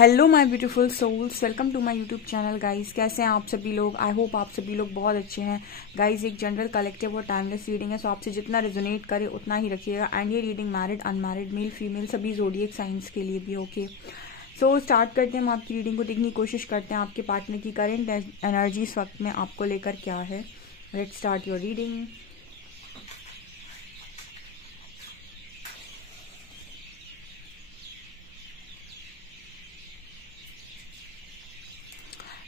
Hello my beautiful souls, welcome to my YouTube channel guys. कैसे हैं आप सभी लोग? आई होप आप सभी लोग बहुत अच्छे हैं गाइस। एक जनरल कलेक्टिव और टाइमलेस रीडिंग है, सो आपसे जितना रेजोनेट करे उतना ही रखिएगा। एंड ये reading married, unmarried, male female सभी ज़ोडिएक साइंस के लिए भी ओके। सो स्टार्ट करते हैं। हम आपकी रीडिंग को देखने की कोशिश करते हैं आपके पार्टनर की करेंट एनर्जी इस वक्त में आपको लेकर क्या है। Let's start your reading.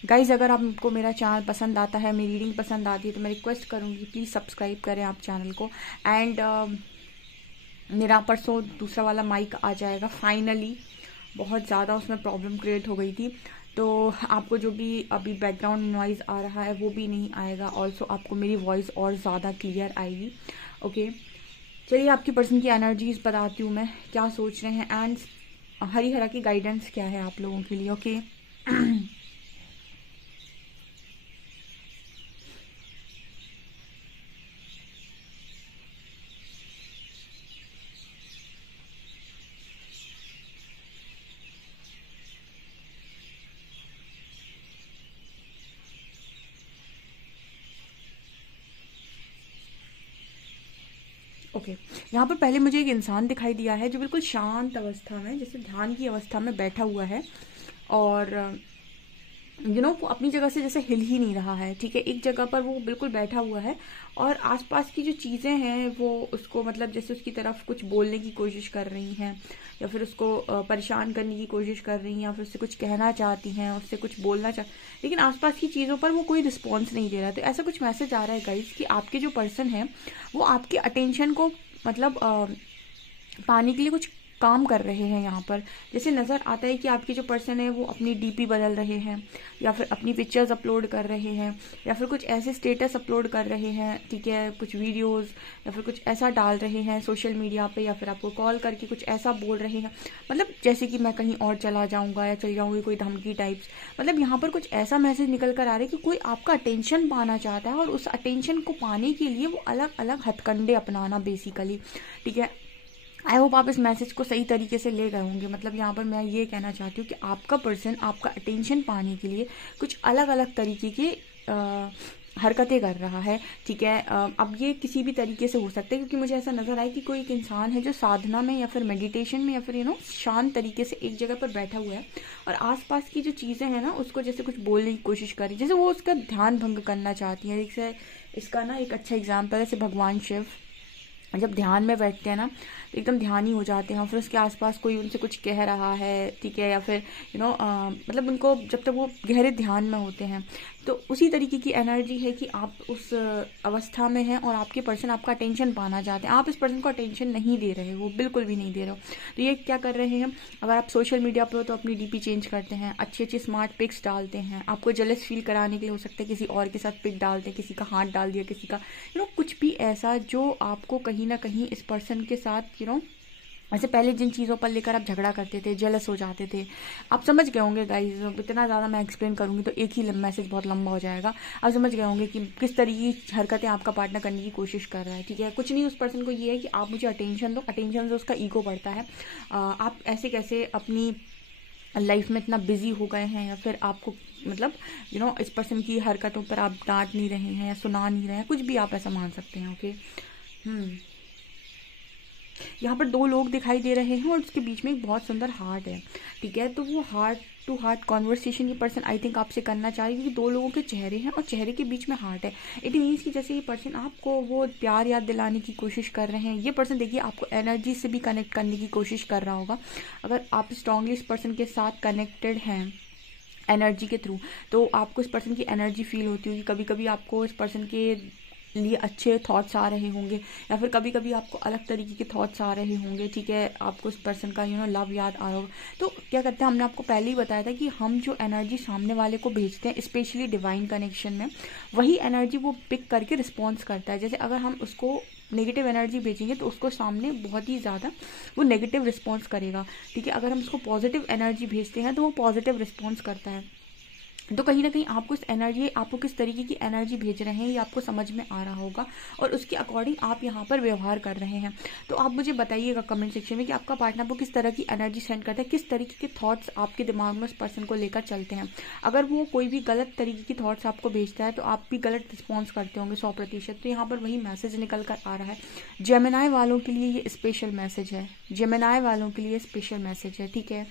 Guys, अगर आपको मेरा चैनल पसंद आता है, मेरी रीडिंग पसंद आती है, तो मैं रिक्वेस्ट करूँगी प्लीज़ सब्सक्राइब करें आप चैनल को। एंड मेरा परसों दूसरा वाला माइक आ जाएगा फाइनली। बहुत ज़्यादा उसमें प्रॉब्लम क्रिएट हो गई थी, तो आपको जो भी अभी बैकग्राउंड नॉइज़ आ रहा है वो भी नहीं आएगा। ऑल्सो आपको मेरी वॉइस और ज़्यादा क्लियर आएगी। ओके, चलिए आपकी पर्सन की एनर्जीज बताती हूँ मैं क्या सोच रहे हैं। एंड हरी हरा की गाइडेंस क्या है आप लोगों के लिए। ओके ओके यहाँ पर पहले मुझे एक इंसान दिखाई दिया है जो बिल्कुल शांत अवस्था में, जैसे ध्यान की अवस्था में बैठा हुआ है। और वो अपनी जगह से जैसे हिल ही नहीं रहा है। ठीक है, एक जगह पर वो बिल्कुल बैठा हुआ है और आसपास की जो चीज़ें हैं वो उसको मतलब जैसे उसकी तरफ कुछ बोलने की कोशिश कर रही हैं, या फिर उसको परेशान करने की कोशिश कर रही हैं, या फिर उससे कुछ कहना चाहती हैं, उससे कुछ बोलना लेकिन आसपास की चीज़ों पर वो कोई रिस्पॉन्स नहीं दे रहा। तो ऐसा कुछ मैसेज आ रहा है गाइस कि आपके जो पर्सन है वो आपके अटेंशन को मतलब पाने के लिए कुछ काम कर रहे हैं। यहाँ पर जैसे नज़र आता है कि आपके जो पर्सन है वो अपनी डीपी बदल रहे हैं, या फिर अपनी पिक्चर्स अपलोड कर रहे हैं, या फिर कुछ ऐसे स्टेटस अपलोड कर रहे हैं। ठीक है, कुछ वीडियोस या फिर कुछ ऐसा डाल रहे हैं सोशल मीडिया पे, या फिर आपको कॉल करके कुछ ऐसा बोल रहे हैं, मतलब जैसे कि मैं कहीं और चला जाऊँगा या चली जाऊँगी, कोई धमकी टाइप्स। मतलब यहाँ पर कुछ ऐसा मैसेज निकल कर आ रहा है कि कोई आपका अटेंशन पाना चाहता है, और उस अटेंशन को पाने के लिए वो अलग अलग हथकंडे अपनाना बेसिकली। ठीक है, आई होप आप इस मैसेज को सही तरीके से ले गए होंगे। मतलब यहाँ पर मैं ये कहना चाहती हूँ कि आपका पर्सन आपका अटेंशन पाने के लिए कुछ अलग अलग तरीके की हरकतें कर रहा है। ठीक है, अब ये किसी भी तरीके से हो सकता है, क्योंकि मुझे ऐसा नजर आया कि कोई एक इंसान है जो साधना में या फिर मेडिटेशन में या फिर शांत तरीके से एक जगह पर बैठा हुआ है, और आसपास की जो चीज़ें हैं ना उसको जैसे कुछ बोलने की कोशिश कर रही है, जैसे वो उसका ध्यान भंग करना चाहती है। जैसे इसका ना एक अच्छा एग्जाम्पल है, जैसे भगवान शिव जब ध्यान में बैठते हैं ना तो एकदम ध्यान ही हो जाते हैं, और फिर उसके आसपास कोई उनसे कुछ कह रहा है। ठीक है, या फिर मतलब उनको जब तक वो गहरे ध्यान में होते हैं, तो उसी तरीके की एनर्जी है कि आप उस अवस्था में हैं और आपके पर्सन आपका अटेंशन पाना चाहते हैं। आप इस पर्सन को अटेंशन नहीं दे रहे हो, बिल्कुल भी नहीं दे रहे हो। तो ये क्या कर रहे हैं, अगर आप सोशल मीडिया पर हो तो अपनी डीपी चेंज करते हैं, अच्छी अच्छी स्मार्ट पिक्स डालते हैं, आपको जेलस फील कराने के लिए हो सकता है किसी और के साथ पिक डालते हैं, किसी का हाथ डाल दिया, किसी का कुछ भी ऐसा जो आपको कहीं ना कहीं इस पर्सन के साथ ऐसे पहले जिन चीज़ों पर लेकर आप झगड़ा करते थे, जेलस हो जाते थे, आप समझ गए होंगे गाइस। इतना ज़्यादा मैं एक्सप्लेन करूंगी तो एक ही मैसेज बहुत लंबा हो जाएगा। आप समझ गए होंगे कि किस तरीके की हरकतें आपका पार्टनर करने की कोशिश कर रहा है। ठीक है, कुछ नहीं, उस पर्सन को ये है कि आप मुझे अटेंशन दो। अटेंशन से उसका ईगो बढ़ता है। आप ऐसे कैसे अपनी लाइफ में इतना बिजी हो गए हैं, या फिर आपको मतलब इस पर्सन की हरकतों पर आप डांट नहीं रहे हैं या सुना नहीं रहे हैं, कुछ भी आप ऐसा मान सकते हैं। ओके, यहाँ पर दो लोग दिखाई दे रहे हैं और उसके बीच में एक बहुत सुंदर हार्ट है। ठीक है, तो वो हार्ट टू हार्ट कॉन्वर्सेशन ये पर्सन आई थिंक आपसे करना चाह रही है, क्योंकि दो लोगों के चेहरे हैं और चेहरे के बीच में हार्ट है। इट मीन्स कि जैसे ये पर्सन आपको वो प्यार याद दिलाने की कोशिश कर रहे हैं। ये पर्सन देखिए आपको एनर्जी से भी कनेक्ट करने की कोशिश कर रहा होगा। अगर आप स्ट्रांगली इस पर्सन के साथ कनेक्टेड हैं एनर्जी के थ्रू, तो आपको इस पर्सन की एनर्जी फील होती होगी। कभी कभी आपको इस पर्सन के लिए अच्छे थॉट्स आ रहे होंगे, या फिर कभी कभी आपको अलग तरीके के थॉट्स आ रहे होंगे। ठीक है, आपको इस पर्सन का लव याद आ रहा होगा। तो क्या करते हैं, हमने आपको पहले ही बताया था कि हम जो एनर्जी सामने वाले को भेजते हैं, स्पेशली डिवाइन कनेक्शन में, वही एनर्जी वो पिक करके रिस्पॉन्स करता है। जैसे अगर हम उसको नेगेटिव एनर्जी भेजेंगे तो उसको सामने बहुत ही ज़्यादा वो नेगेटिव रिस्पॉन्स करेगा। ठीक है, अगर हम उसको पॉजिटिव एनर्जी भेजते हैं तो वो पॉजिटिव रिस्पॉन्स करता है। तो कहीं ना कहीं आपको इस एनर्जी, आपको किस तरीके की एनर्जी भेज रहे हैं ये आपको समझ में आ रहा होगा और उसके अकॉर्डिंग आप यहाँ पर व्यवहार कर रहे हैं। तो आप मुझे बताइएगा कमेंट सेक्शन में कि आपका पार्टनर को किस तरह की एनर्जी सेंड करता है, किस तरीके के थॉट्स आपके दिमाग में उस पर्सन को लेकर चलते हैं। अगर वो कोई भी गलत तरीके की थॉट्स आपको भेजता है तो आप भी गलत रिस्पॉन्स करते होंगे 100%। तो यहाँ पर वही मैसेज निकल कर आ रहा है। जेमिनाई वालों के लिए ये स्पेशल मैसेज है, जेमिनाई वालों के लिए स्पेशल मैसेज है, ठीक है।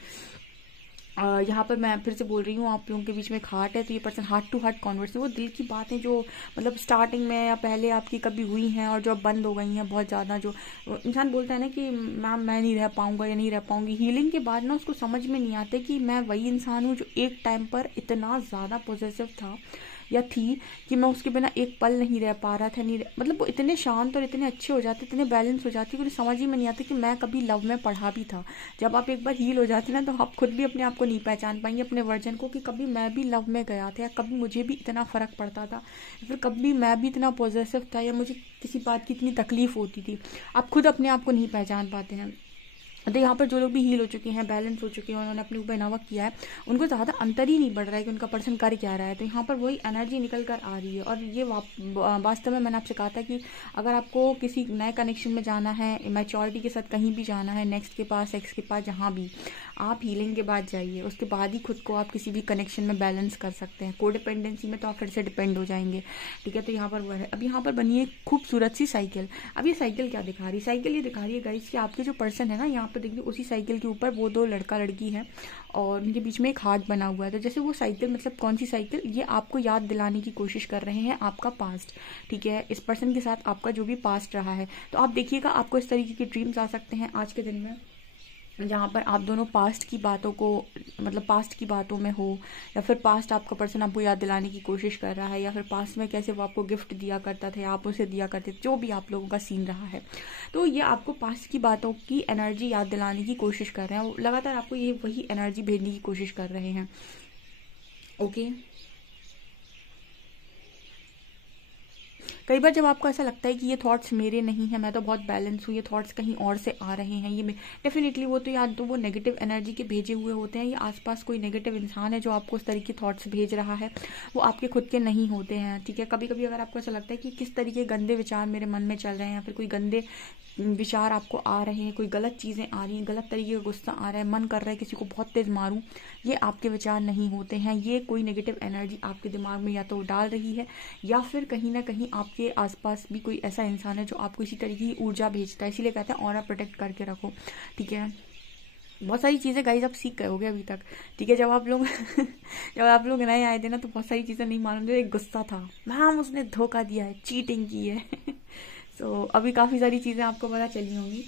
यहाँ पर मैं फिर से बोल रही हूँ, आप लोगों के बीच में एक हार्ट है, तो ये person heart to heart conversation, वो दिल की बातें जो मतलब स्टार्टिंग में या पहले आपकी कभी हुई हैं और जो अब बंद हो गई हैं बहुत ज़्यादा, जो इंसान बोलता है ना कि मैम मैं नहीं रह पाऊँगा या नहीं रह पाऊँगी, हीलिंग के बाद ना उसको समझ में नहीं आते कि मैं वही इंसान हूँ जो एक टाइम पर इतना ज़्यादा पॉजिटिव था या थी कि मैं उसके बिना एक पल नहीं रह पा रहा था, नहीं मतलब वो इतने शांत और इतने अच्छे हो जाते, इतने बैलेंस हो जाते कि उन्हें समझ ही में नहीं आता कि मैं कभी लव में पढ़ा भी था। जब आप एक बार हील हो जाते ना तो आप खुद भी अपने आप को नहीं पहचान पाएंगे, अपने वर्जन को, कि कभी मैं भी लव में गया था या कभी मुझे भी इतना फ़र्क पड़ता था, फिर कभी मैं भी इतना पॉजिटिव था या मुझे किसी बात की इतनी तकलीफ होती थी। आप खुद अपने आप को नहीं पहचान पाते हैं। तो यहाँ पर जो लोग भी हील हो चुके हैं, बैलेंस हो चुके हैं, उन्होंने अपने ऊपर इनावा किया है, उनको ज़्यादा अंतर ही नहीं बढ़ रहा है कि उनका पर्सन कर क्या रहा है। तो यहाँ पर वही एनर्जी निकल कर आ रही है। और ये वास्तव में मैंने आपसे कहा था कि अगर आपको किसी नए कनेक्शन में जाना है, मैच्योरिटी के साथ कहीं भी जाना है, नेक्स्ट के पास, एक्स के पास, जहाँ भी, आप हीलिंग के बाद जाइए, उसके बाद ही खुद को आप किसी भी कनेक्शन में बैलेंस कर सकते हैं। कोडिपेंडेंसी में तो आप फिर से डिपेंड हो जाएंगे, ठीक है। तो यहाँ पर वह है। अब यहाँ पर बनी है खूबसूरत सी साइकिल। अब ये साइकिल क्या दिखा रही है? साइकिल ये दिखा रही है गाइस कि आपके जो पर्सन है ना, यहाँ पर देखिए उसी साइकिल के ऊपर वो दो लड़का लड़की है और उनके बीच में एक हार्ट बना हुआ है। तो जैसे वो साइकिल, मतलब कौन सी साइकिल, ये आपको याद दिलाने की कोशिश कर रहे हैं आपका पास्ट, ठीक है। इस पर्सन के साथ आपका जो भी पास्ट रहा है, तो आप देखिएगा आपको इस तरीके के ड्रीम्स आ सकते हैं आज के दिन में, जहाँ पर आप दोनों पास्ट की बातों को, मतलब पास्ट की बातों में हो, या फिर पास्ट आपका पर्सन आपको याद दिलाने की कोशिश कर रहा है, या फिर पास्ट में कैसे वो आपको गिफ्ट दिया करता था या आप उसे दिया करते थे, जो भी आप लोगों का सीन रहा है, तो ये आपको पास्ट की बातों की एनर्जी याद दिलाने की कोशिश कर रहे हैं। वो लगातार आपको ये वही एनर्जी भेजने की कोशिश कर रहे हैं, ओके। कई बार जब आपको ऐसा लगता है कि ये थॉट्स मेरे नहीं हैं, मैं तो बहुत बैलेंस हूँ, ये थॉट्स कहीं और से आ रहे हैं, ये डेफिनेटली वो तो, या तो वो नेगेटिव एनर्जी के भेजे हुए होते हैं, या आसपास कोई नेगेटिव इंसान है जो आपको उस तरीके के थॉट्स भेज रहा है, वो आपके खुद के नहीं होते हैं, ठीक है। कभी कभी अगर आपको ऐसा लगता है कि किस तरीके गंदे विचार मेरे मन में चल रहे हैं, या फिर कोई गंदे विचार आपको आ रहे हैं, कोई गलत चीज़ें आ रही हैं, गलत तरीके का गुस्सा आ रहा है, मन कर रहा है किसी को बहुत तेज मारूं, ये आपके विचार नहीं होते हैं। ये कोई नेगेटिव एनर्जी आपके दिमाग में या तो डाल रही है, या फिर कहीं ना कहीं आपके आसपास भी कोई ऐसा इंसान है जो आपको इसी तरीके की ऊर्जा भेजता है। इसीलिए कहते हैं ऑरा प्रोटेक्ट करके रखो, ठीक है। बहुत सारी चीज़ें गाइस आप सीख गए होगे अभी तक, ठीक है। जब आप लोग जब आप लोग नए आए थे ना, तो बहुत सारी चीज़ें नहीं मालूम थी। एक गुस्सा था, मैम उसने धोखा दिया है, चीटिंग की है सो अभी काफ़ी सारी चीज़ें आपको पता चली होंगी,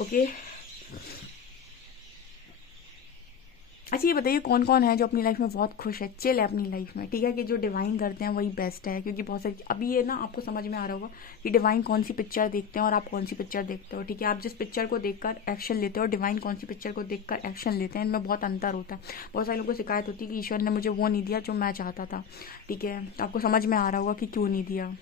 ओके। अच्छा ये बताइए कौन कौन है जो अपनी लाइफ में बहुत खुश है, चिल है अपनी लाइफ में, ठीक है, कि जो डिवाइन करते हैं वही बेस्ट है। क्योंकि बहुत सारी अभी ये ना आपको समझ में आ रहा होगा कि डिवाइन कौन सी पिक्चर देखते हैं और आप कौन सी पिक्चर देखते हो, ठीक है। आप जिस पिक्चर को देखकर एक्शन लेते हो, डिवाइन कौन सी पिक्चर को देखकर एक्शन लेते हैं, इनमें बहुत अंतर होता है। बहुत सारे लोगों को शिकायत होती है कि ईश्वर ने मुझे वो नहीं दिया जो मैं चाहता था, ठीक है। आपको समझ में आ रहा होगा कि क्यों नहीं दिया।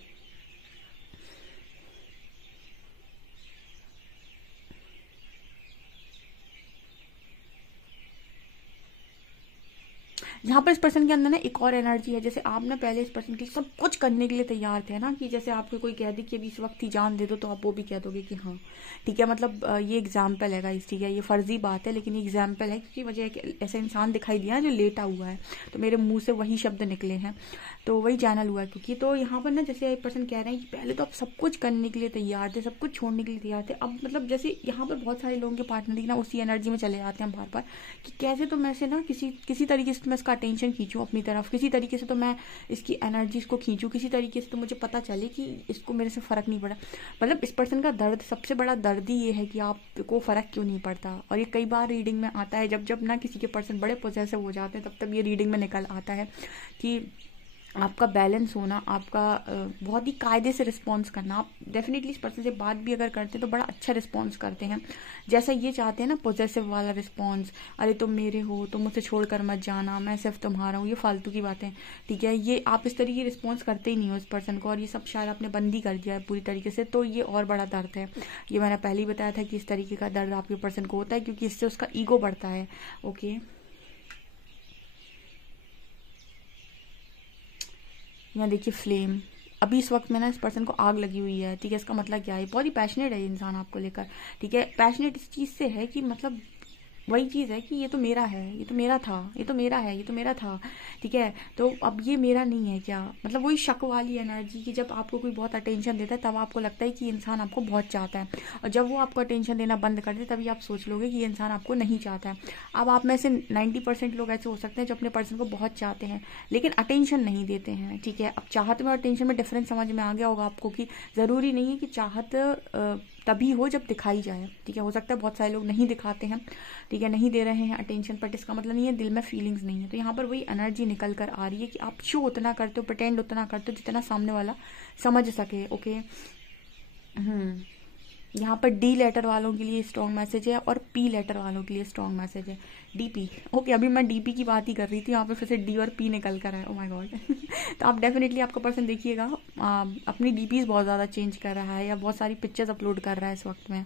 यहाँ पर इस पर्सन के अंदर ना एक और एनर्जी है, जैसे आप ना पहले इस पर्सन के लिए सब कुछ करने के लिए तैयार थे ना, कि जैसे आपको कोई कह दे कि अभी इस वक्त ही जान दे दो, तो आप वो भी कह दोगे कि हाँ, ठीक है। मतलब ये एग्जाम्पल है गाइस, ठीक है, ये फर्जी बात है लेकिन ये एग्जाम्पल है, क्योंकि मुझे एक ऐसा इंसान दिखाई दिया जो लेटा हुआ है, तो मेरे मुंह से वही शब्द निकले हैं, तो वही चैनल हुआ है। क्योंकि तो यहाँ पर ना जैसे एक पर्सन कह रहे हैं कि पहले तो आप सब कुछ करने के लिए तैयार थे, सब कुछ छोड़ने के लिए तैयार थे, अब मतलब जैसे यहाँ पर बहुत सारे लोगों के पार्टनर ना उसी एनर्जी में चले जाते हैं बार बार, कि कैसे तो मैं से ना किसी तरीके से मैं इसका अटेंशन खींचूं अपनी तरफ, किसी तरीके से तो मैं इसकी एनर्जी को खींचूं, किसी तरीके से तो मुझे पता चले कि इसको मेरे से फ़र्क नहीं पड़ा। मतलब इस पर्सन का दर्द, सबसे बड़ा दर्द ही ये है कि आपको फ़र्क क्यों नहीं पड़ता। और ये कई बार रीडिंग में आता है, जब जब ना किसी के पर्सन बड़े पोजेसिव हो जाते हैं, तब ये रीडिंग में निकल आता है कि आपका बैलेंस होना, आपका बहुत ही कायदे से रिस्पॉन्स करना। आप डेफिनेटली इस पर्सन से बात भी अगर करते हैं तो बड़ा अच्छा रिस्पॉन्स करते हैं, जैसा ये चाहते हैं ना, पॉजिटिव वाला रिस्पॉन्स, अरे तुम मेरे हो, तुम मुझसे छोड़कर मत जाना, मैं सिर्फ तुम्हारा हूँ, ये फालतू की बातें, ठीक है। ये आप इस तरीके रिस्पॉन्स करते ही नहीं हो इस पर्सन को, और ये सब शायद आपने बंद ही कर दिया है पूरी तरीके से, तो ये और बड़ा दर्द है। ये मैंने पहले ही बताया था कि इस तरीके का दर्द आपके पर्सन को होता है, क्योंकि इससे उसका ईगो बढ़ता है, ओके। यहाँ देखिए फ्लेम, अभी इस वक्त में ना इस पर्सन को आग लगी हुई है, ठीक है। इसका मतलब क्या है, बहुत ही पैशनेट है ये इंसान आपको लेकर, ठीक है। पैशनेट इस चीज़ से है कि मतलब वही चीज़ है कि ये तो मेरा है, ये तो मेरा था, ये तो मेरा है, ये तो मेरा था, ठीक है। तो अब ये मेरा नहीं है क्या, मतलब वही शक वाली एनर्जी कि जब आपको कोई बहुत अटेंशन देता है तब आपको लगता है कि इंसान आपको बहुत चाहता है, और जब वो आपको अटेंशन देना बंद कर दे तभी आप सोच लोगे कि ये इंसान आपको नहीं चाहता है। अब आप में से 90% लोग ऐसे हो सकते हैं जो अपने पर्सन को बहुत चाहते हैं लेकिन अटेंशन नहीं देते हैं, ठीक है। अब चाहत में और अटेंशन में डिफरेंस समझ में आ गया होगा आपको कि ज़रूरी नहीं है कि चाहत तभी हो जब दिखाई जाए, ठीक है। हो सकता है बहुत सारे लोग नहीं दिखाते हैं, ठीक है, नहीं दे रहे हैं अटेंशन, बट इसका मतलब नहीं है दिल में फीलिंग्स नहीं है। तो यहाँ पर वही एनर्जी निकल कर आ रही है कि आप शो उतना करते हो, प्रटेंड उतना करते हो जितना सामने वाला समझ सके, ओके। यहाँ पर डी लेटर वालों के लिए स्ट्रॉन्ग मैसेज है और पी लेटर वालों के लिए स्ट्रॉन्ग मैसेज है। डीपी, ओके, अभी मैं डीपी की बात ही कर रही थी, यहाँ पे फिर से डी और पी निकल कर आया, ओ माय गॉड। तो आप डेफिनेटली आपका पर्सन देखिएगा अपनी डीपीज बहुत ज़्यादा चेंज कर रहा है या बहुत सारी पिक्चर्स अपलोड कर रहा है इस वक्त में।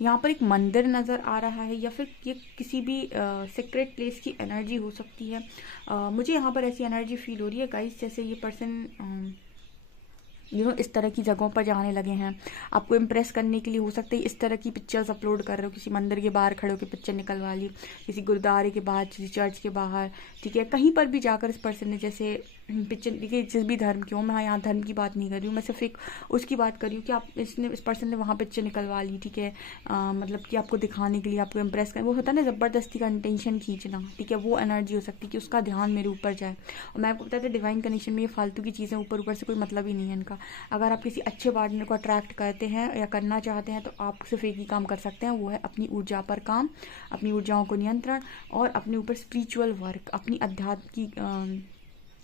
यहाँ पर एक मंदिर नज़र आ रहा है या फिर ये किसी भी सीक्रेट प्लेस की एनर्जी हो सकती है। मुझे यहाँ पर ऐसी एनर्जी फील हो रही है गाइस, जैसे ये पर्सन इस तरह की जगहों पर जाने लगे हैं आपको इम्प्रेस करने के लिए। हो सकता है इस तरह की पिक्चर्स अपलोड कर रहे हो, किसी मंदिर के बाहर खड़े होकर पिक्चर निकलवा ली, किसी गुरुद्वारे के बाहर, किसी चर्च के बाहर, ठीक है। कहीं पर भी जाकर इस पर्सन ने जैसे पिक्चर, देखिए जिस भी धर्म की हो, मैं यहाँ धर्म की बात नहीं कर रही हूँ, मैं सिर्फ एक उसकी बात कर रही हूँ कि आप इस पर्सन ने वहाँ पिक्चर निकलवा ली, ठीक है। मतलब कि आपको दिखाने के लिए, आपको इम्प्रेस कर, वो होता है ना ज़बरदस्ती का इंटेंशन खींचना, ठीक है। वो एनर्जी हो सकती है कि उसका ध्यान मेरे ऊपर जाए। और मैं आपको बताया था डिवाइन कनेक्शन में ये फालतू की चीज़ें ऊपर ऊपर से कोई मतलब ही नहीं है इनका। अगर आप किसी अच्छे पार्टनर को अट्रैक्ट करते हैं या करना चाहते हैं तो आप सिर्फ एक ही काम कर सकते हैं, वो है अपनी ऊर्जा पर काम, अपनी ऊर्जाओं को नियंत्रण और अपने ऊपर स्पिरिचुअल वर्क, अपनी अध्यात्म की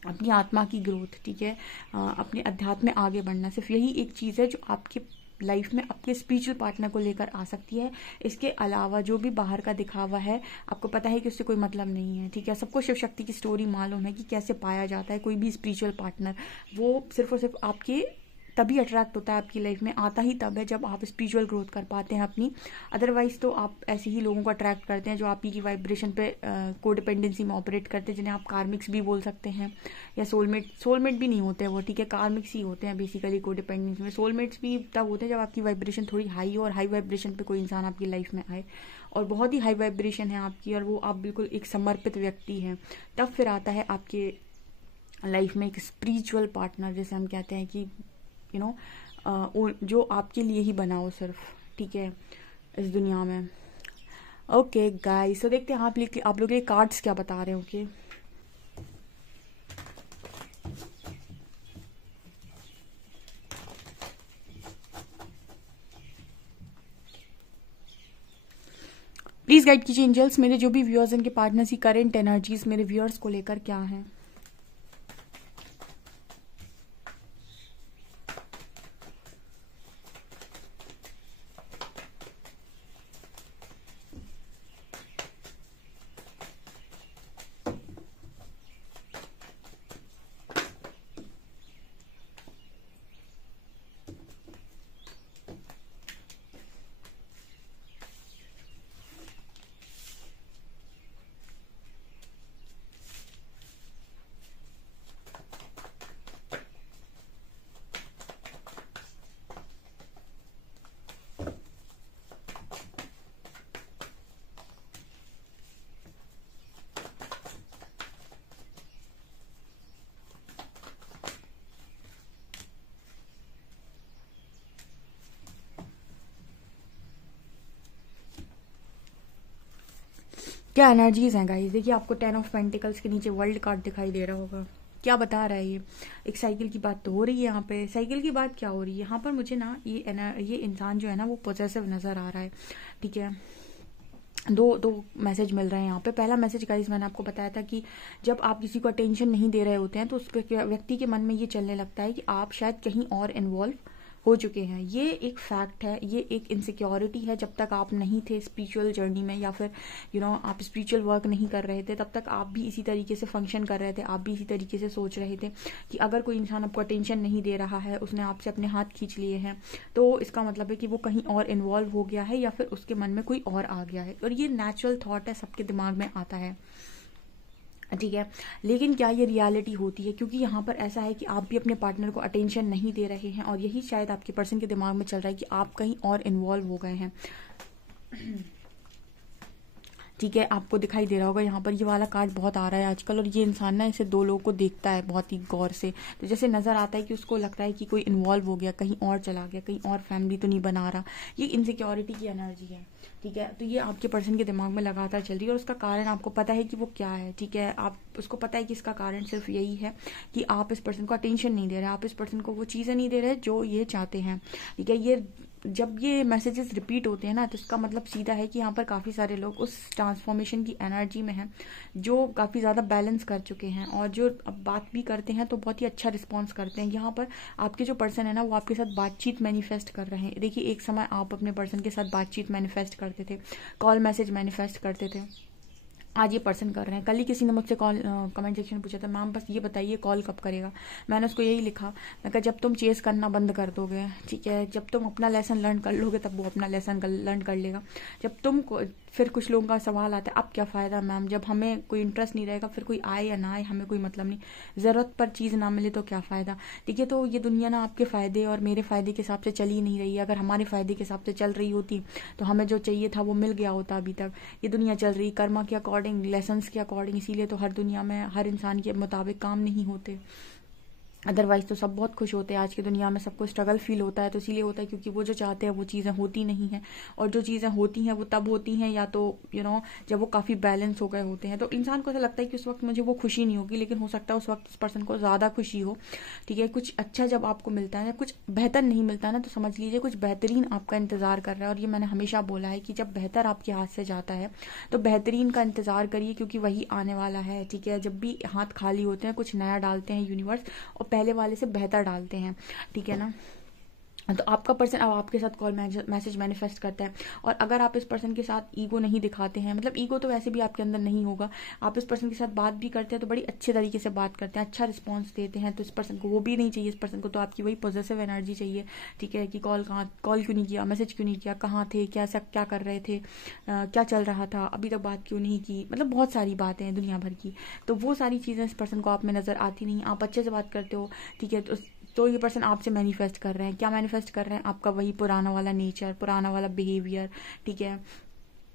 अपनी आत्मा की ग्रोथ, ठीक है। अपने अध्यात्म में आगे बढ़ना, सिर्फ यही एक चीज़ है जो आपकी लाइफ में आपके स्पिरिचुअल पार्टनर को लेकर आ सकती है। इसके अलावा जो भी बाहर का दिखावा है आपको पता है कि उससे कोई मतलब नहीं है, ठीक है। सबको शिव शक्ति की स्टोरी मालूम है कि कैसे पाया जाता है कोई भी स्पिरिचुअल पार्टनर। वो सिर्फ और सिर्फ आपके तभी अट्रैक्ट होता है आपकी लाइफ में, आता ही तब है जब आप स्पिरिचुअल ग्रोथ कर पाते हैं अपनी। अदरवाइज तो आप ऐसे ही लोगों को अट्रैक्ट करते हैं जो आपकी की वाइब्रेशन पे कोडिपेंडेंसी में ऑपरेट करते हैं, जिन्हें आप कार्मिक्स भी बोल सकते हैं या सोलमेट भी नहीं होते वो, ठीक है। कार्मिक्स ही होते हैं बेसिकली कोडिपेंडेंसी में। सोलमेट्स भी तब होते हैं जब आपकी वाइब्रेशन थोड़ी हाई हो और हाई वाइब्रेशन पे कोई इंसान आपकी लाइफ में आए और बहुत ही हाई वाइब्रेशन है आपकी और वो आप बिल्कुल एक समर्पित व्यक्ति हैं, तब फिर आता है आपके लाइफ में एक स्पिरिचुअल पार्टनर, जैसे हम कहते हैं कि जो आपके लिए ही बना हो सिर्फ, ठीक है, इस दुनिया में। ओके गाइस, तो देखते हैं आप लोग के कार्ड्स क्या बता रहे हैं। ओके प्लीज गाइड कीजिए एंजल्स, मेरे जो भी व्यूअर्स इनके पार्टनर्स की करंट एनर्जीज मेरे व्यूअर्स को लेकर क्या है। क्या एनर्जीज हैं गाइस, देखिए आपको 10 ऑफ पेंटिकल्स के नीचे वर्ल्ड कार्ड दिखाई दे रहा होगा। क्या बता रहा है ये, एक साइकिल की बात तो हो रही है यहाँ पे। साइकिल की बात क्या हो रही है यहाँ पर, मुझे ना ये इंसान जो है ना वो पॉजेसिव नजर आ रहा है, ठीक है। दो मैसेज मिल रहे हैं यहाँ पे। पहला मैसेज गाइस मैंने आपको बताया था कि जब आप किसी को अटेंशन नहीं दे रहे होते हैं तो उस व्यक्ति के मन में ये चलने लगता है कि आप शायद कहीं और इन्वॉल्व हो चुके हैं। ये एक फैक्ट है, ये एक इनसिक्योरिटी है। जब तक आप नहीं थे स्पिरिचुअल जर्नी में या फिर आप स्पिरिचुअल वर्क नहीं कर रहे थे, तब तक आप भी इसी तरीके से फंक्शन कर रहे थे, आप भी इसी तरीके से सोच रहे थे कि अगर कोई इंसान आपको अटेंशन नहीं दे रहा है, उसने आपसे अपने हाथ खींच लिए हैं, तो इसका मतलब है कि वो कहीं और इन्वॉल्व हो गया है या फिर उसके मन में कोई और आ गया है। और ये नेचुरल थॉट है, सबके दिमाग में आता है, ठीक है। लेकिन क्या ये रियलिटी होती है? क्योंकि यहाँ पर ऐसा है कि आप भी अपने पार्टनर को अटेंशन नहीं दे रहे हैं और यही शायद आपके पर्सन के दिमाग में चल रहा है कि आप कहीं और इन्वॉल्व हो गए हैं, ठीक है। आपको दिखाई दे रहा होगा यहाँ पर ये वाला कार्ड बहुत आ रहा है आजकल, और ये इंसान ना इसे दो लोगों को देखता है बहुत ही गौर से। तो जैसे नजर आता है कि उसको लगता है कि कोई इन्वॉल्व हो गया, कहीं और चला गया, कहीं और फैमिली तो नहीं बना रहा। ये इनसिक्योरिटी की एनर्जी है, ठीक है। तो ये आपके पर्सन के दिमाग में लगातार चल रही है और उसका कारण आपको पता है कि वो क्या है, ठीक है। आप उसको पता है कि इसका कारण सिर्फ यही है कि आप इस पर्सन को अटेंशन नहीं दे रहे, आप इस पर्सन को वो चीज़ें नहीं दे रहे जो ये चाहते हैं, ठीक है। ये जब ये मैसेजेस रिपीट होते हैं ना, तो इसका मतलब सीधा है कि यहाँ पर काफ़ी सारे लोग उस ट्रांसफॉर्मेशन की एनर्जी में हैं, जो काफ़ी ज़्यादा बैलेंस कर चुके हैं और जो अब बात भी करते हैं तो बहुत ही अच्छा रिस्पॉन्स करते हैं। यहाँ पर आपके जो पर्सन है ना, वो आपके साथ बातचीत मैनिफेस्ट कर रहे हैं। देखिए, एक समय आप अपने पर्सन के साथ बातचीत मैनिफेस्ट करते थे, कॉल मैसेज मैनिफेस्ट करते थे, आज ये पर्सन कर रहे हैं। कल ही किसी ने मुझसे कॉल कमेंट सेक्शन में पूछा था, मैम बस ये बताइए कॉल कब करेगा। मैंने उसको यही लिखा, मैं कहा जब तुम चेस करना बंद कर दोगे, ठीक है, जब तुम अपना लेसन लर्न कर लोगे तब वो अपना लेसन लर्न कर लेगा। जब तुम फिर कुछ लोगों का सवाल आता है, अब क्या फ़ायदा मैम, जब हमें कोई इंटरेस्ट नहीं रहेगा, फिर कोई आए या ना आए हमें कोई मतलब नहीं, ज़रूरत पर चीज़ ना मिले तो क्या फ़ायदा, ठीक है। तो ये दुनिया ना आपके फ़ायदे और मेरे फ़ायदे के हिसाब से चल ही नहीं रही है। अगर हमारे फ़ायदे के हिसाब से चल रही होती तो हमें जो चाहिए था वो मिल गया होता अभी तक। ये दुनिया चल रही कर्मा के अकॉर्डिंग, लेसन्स के अकॉर्डिंग, इसीलिए तो हर दुनिया में हर इंसान के मुताबिक काम नहीं होते, अदरवाइज तो सब बहुत खुश होते हैं। आज की दुनिया में सबको स्ट्रगल फील होता है, तो इसीलिए होता है क्योंकि वो जो चाहते हैं वो चीज़ें होती नहीं हैं, और जो चीज़ें होती हैं वो तब होती हैं या तो जब वो काफ़ी बैलेंस हो गए होते हैं। तो इंसान को ऐसा लगता है कि उस वक्त मुझे वो खुशी नहीं होगी, लेकिन हो सकता है उस वक्त उस पर्सन को ज़्यादा खुशी हो, ठीक है। कुछ अच्छा जब आपको मिलता है, कुछ बेहतर नहीं मिलता है ना, तो समझ लीजिए कुछ बेहतरीन आपका इंतज़ार कर रहा है। और ये मैंने हमेशा बोला है कि जब बेहतर आपके हाथ से जाता है तो बेहतरीन का इंतज़ार करिए, क्योंकि वही आने वाला है, ठीक है। जब भी हाथ खाली होते हैं कुछ नया डालते हैं यूनिवर्स, और पहले वाले से बेहतर डालते हैं, ठीक है ना। तो आपका पर्सन अब आपके साथ कॉल मैसेज मैनिफेस्ट करता है, और अगर आप इस पर्सन के साथ ईगो नहीं दिखाते हैं, मतलब ईगो तो वैसे भी आपके अंदर नहीं होगा, आप इस पर्सन के साथ बात भी करते हैं तो बड़ी अच्छे तरीके से बात करते हैं, अच्छा रिस्पॉन्स देते हैं, तो इस पर्सन को वो भी नहीं चाहिए, इस पर्सन को तो आपकी वही पॉजिटिव एनर्जी चाहिए, ठीक है। कि कॉल क्यों नहीं किया, मैसेज क्यों नहीं किया, कहाँ थे, क्या कर रहे थे, क्या चल रहा था, अभी तक बात क्यों नहीं की, मतलब बहुत सारी बातें हैं दुनिया भर की। तो वो सारी चीज़ें इस पर्सन को आप में नज़र आती नहीं, आप अच्छे से बात करते हो, ठीक है। तो ये पर्सन आपसे मैनिफेस्ट कर रहे हैं, क्या मैनिफेस्ट कर रहे हैं, आपका वही पुराना वाला नेचर, पुराना वाला बिहेवियर, ठीक है,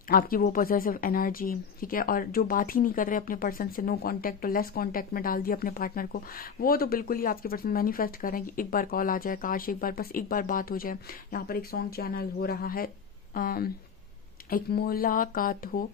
आपकी वो पॉजिटिव एनर्जी, ठीक है। और जो बात ही नहीं कर रहे अपने पर्सन से, नो कांटेक्ट, तो लेस कांटेक्ट में डाल दिया अपने पार्टनर को, वो तो बिल्कुल ही आपके पर्सन मैनिफेस्ट कर रहे हैं कि एक बार कॉल आ जाए, काश एक बार, बस एक बार बात हो जाए। यहाँ पर एक सॉन्ग चैनल हो रहा है, एक मुलाकात हो,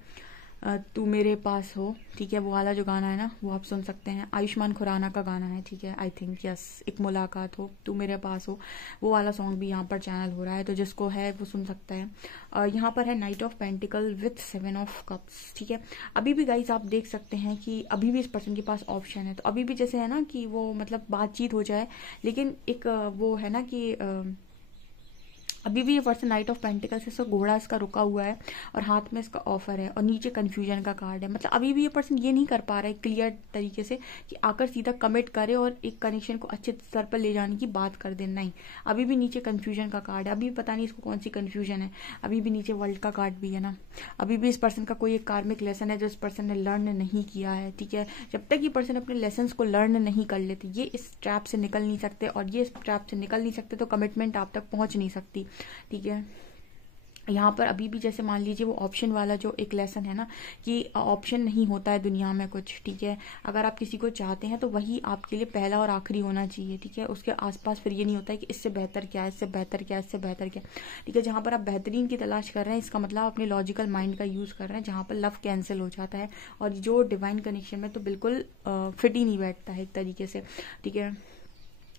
तू मेरे पास हो, ठीक है। वो वाला जो गाना है ना, वो आप सुन सकते हैं, आयुष्मान खुराना का गाना है, ठीक है, आई थिंक, यस। एक मुलाकात हो, तू मेरे पास हो, वो वाला सॉन्ग भी यहाँ पर चैनल हो रहा है, तो जिसको है वो सुन सकता है। यहाँ पर है night of pentacle with 7 of cups, ठीक है। अभी भी गाइज आप देख सकते हैं कि अभी भी इस पर्सन के पास ऑप्शन है, तो अभी भी जैसे है ना कि वो मतलब बातचीत हो जाए, लेकिन एक वो है ना कि अभी भी ये पर्सन नाइट ऑफ पेंटिकल से घोड़ा इसका रुका हुआ है और हाथ में इसका ऑफर है और नीचे कंफ्यूजन का कार्ड है। मतलब अभी भी ये पर्सन ये नहीं कर पा रहा है क्लियर तरीके से कि आकर सीधा कमिट करे और एक कनेक्शन को अच्छे स्तर पर ले जाने की बात कर दे, नहीं। अभी भी नीचे कंफ्यूजन का कार्ड है, अभी भी पता नहीं इसको कौन सी कंफ्यूजन है, अभी भी नीचे वर्ल्ड का कार्ड भी है ना। अभी भी इस पर्सन का कोई एक कार्मिक लेसन है जो इस पर्सन ने लर्न नहीं किया है, ठीक है। जब तक ये पर्सन अपने लेसन को लर्न नहीं कर लेते, ये इस ट्रैप से निकल नहीं सकते, और ये इस ट्रैप से निकल नहीं सकते तो कमिटमेंट आप तक पहुंच नहीं सकती, ठीक है। यहाँ पर अभी भी जैसे मान लीजिए वो ऑप्शन वाला जो एक लेसन है ना, कि ऑप्शन नहीं होता है दुनिया में कुछ, ठीक है। अगर आप किसी को चाहते हैं तो वही आपके लिए पहला और आखिरी होना चाहिए, ठीक है। उसके आसपास फिर ये नहीं होता है कि इससे बेहतर क्या है, इससे बेहतर क्या है, इससे बेहतर क्या, ठीक है। जहाँ पर आप बेहतरीन की तलाश कर रहे हैं, इसका मतलब आप अपने लॉजिकल माइंड का यूज़ कर रहे हैं, जहाँ पर लव कैंसिल हो जाता है और जो डिवाइन कनेक्शन में तो बिल्कुल फिट ही नहीं बैठता है एक तरीके से, ठीक है।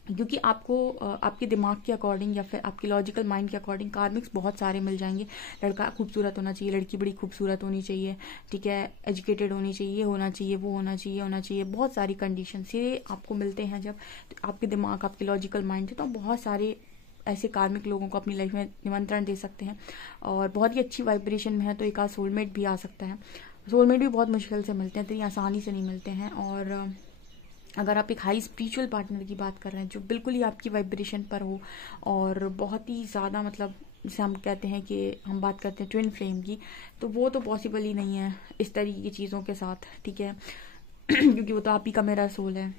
क्योंकि आपको आपके दिमाग के अकॉर्डिंग या फिर आपके लॉजिकल माइंड के अकॉर्डिंग कार्मिक्स बहुत सारे मिल जाएंगे। लड़का खूबसूरत होना चाहिए, लड़की बड़ी खूबसूरत होनी चाहिए, ठीक है, एजुकेटेड होनी चाहिए, ये होना चाहिए, वो होना चाहिए, बहुत सारी कंडीशन ये आपको मिलते हैं जब तो आपके दिमाग, आपके लॉजिकल माइंड से, तो बहुत सारे ऐसे कार्मिक लोगों को अपनी लाइफ में निमंत्रण दे सकते हैं। और बहुत ही अच्छी वाइब्रेशन में है तो एक आध सोलमेट भी आ सकता है। सोलमेट भी बहुत मुश्किल से मिलते हैं, इतनी आसानी से नहीं मिलते हैं। और अगर आप एक हाई स्पिरिचुअल पार्टनर की बात कर रहे हैं जो बिल्कुल ही आपकी वाइब्रेशन पर हो और बहुत ही ज़्यादा, मतलब जैसे हम कहते हैं कि हम बात करते हैं ट्विन फ्लेम की, तो वो तो पॉसिबल ही नहीं है इस तरीके की चीज़ों के साथ, ठीक है। क्योंकि वो तो आप ही का मेरा सोल है।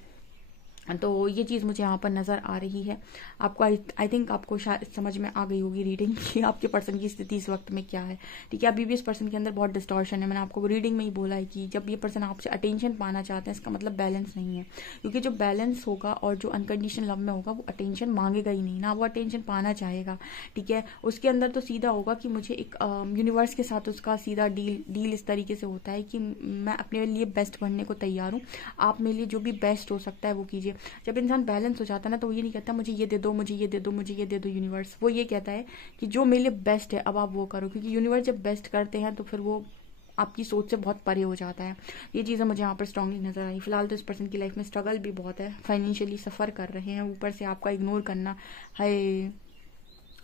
तो ये चीज़ मुझे यहाँ पर नज़र आ रही है। आपको आई थिंक आपको शायद समझ में आ गई होगी रीडिंग कि आपके पर्सन की स्थिति इस वक्त में क्या है, ठीक है। अभी भी इस पर्सन के अंदर बहुत डिस्टॉर्शन है। मैंने आपको रीडिंग में ही बोला है कि जब ये पर्सन आपसे अटेंशन पाना चाहते हैं, इसका मतलब बैलेंस नहीं है। क्योंकि जो बैलेंस होगा और जो अनकंडीशनल लव में होगा वो अटेंशन मांगेगा ही नहीं ना, वो अटेंशन पाना चाहेगा, ठीक है। उसके अंदर तो सीधा होगा कि मुझे एक यूनिवर्स के साथ उसका सीधा डील इस तरीके से होता है कि मैं अपने लिए बेस्ट बनने को तैयार हूँ, आप मेरे लिए जो भी बेस्ट हो सकता है वो कीजिए। जब इंसान बैलेंस हो जाता है ना, तो वो ये नहीं कहता मुझे ये दे दो, मुझे ये दे दो, मुझे ये दे दो यूनिवर्स। वो ये कहता है कि जो मेरे लिए बेस्ट है अब आप वो करो। क्योंकि यूनिवर्स जब बेस्ट करते हैं तो फिर वो आपकी सोच से बहुत परे हो जाता है। ये चीज़ें मुझे यहाँ पर स्ट्रांगली नजर आई। फिलहाल तो इस पर्सन की लाइफ में स्ट्रगल भी बहुत है, फाइनेंशियली सफ़र कर रहे हैं, ऊपर से आपका इग्नोर करना है,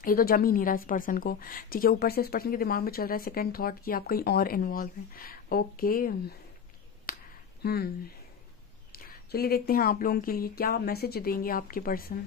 ये तो जम ही नहीं रहा इस पर्सन को, ठीक है। ऊपर से इस पर्सन के दिमाग में चल रहा है सेकंड थॉट कि आप कहीं और इन्वॉल्व हैं। ओके, चलिए देखते हैं आप लोगों के लिए क्या मैसेज देंगे आपके पर्सन।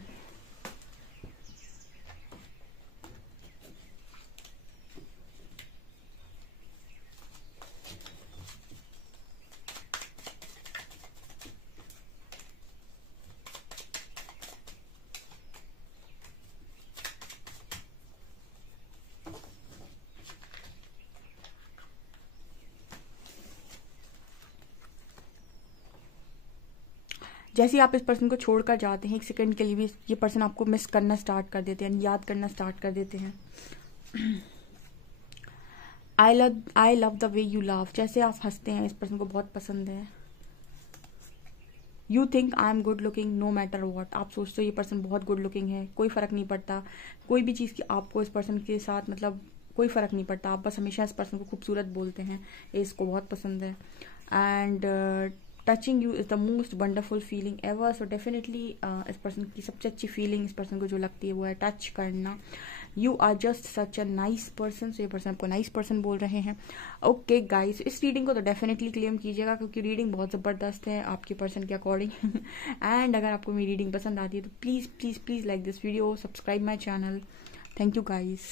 जैसे ही आप इस पर्सन को छोड़कर जाते हैं, एक सेकंड के लिए भी ये पर्सन आपको मिस करना स्टार्ट कर देते हैं, याद करना स्टार्ट कर देते हैं। I love the way you love, जैसे आप हंसते हैं इस पर्सन को बहुत पसंद है। You think I am good looking no matter what, आप सोचते हो ये पर्सन बहुत गुड लुकिंग है, कोई फर्क नहीं पड़ता कोई भी चीज़ की आपको इस पर्सन के साथ, मतलब कोई फर्क नहीं पड़ता, आप बस हमेशा इस पर्सन को खूबसूरत बोलते हैं, ये इसको बहुत पसंद है। And touching you is the most wonderful feeling ever, so definitely इस पर्सन की सबसे अच्छी फीलिंग इस पर्सन को जो लगती है वो है टच करना। You are just such a nice person, so ये पर्सन आपको नाइस पर्सन बोल रहे हैं। ओके गाइस, इस रीडिंग को तो डेफिनेटली क्लेम कीजिएगा क्योंकि रीडिंग बहुत ज़बरदस्त है आपके पर्सन के अकॉर्डिंग। एंड अगर आपको मेरी रीडिंग पसंद आती है तो please please please like this video, subscribe my channel. Thank you guys.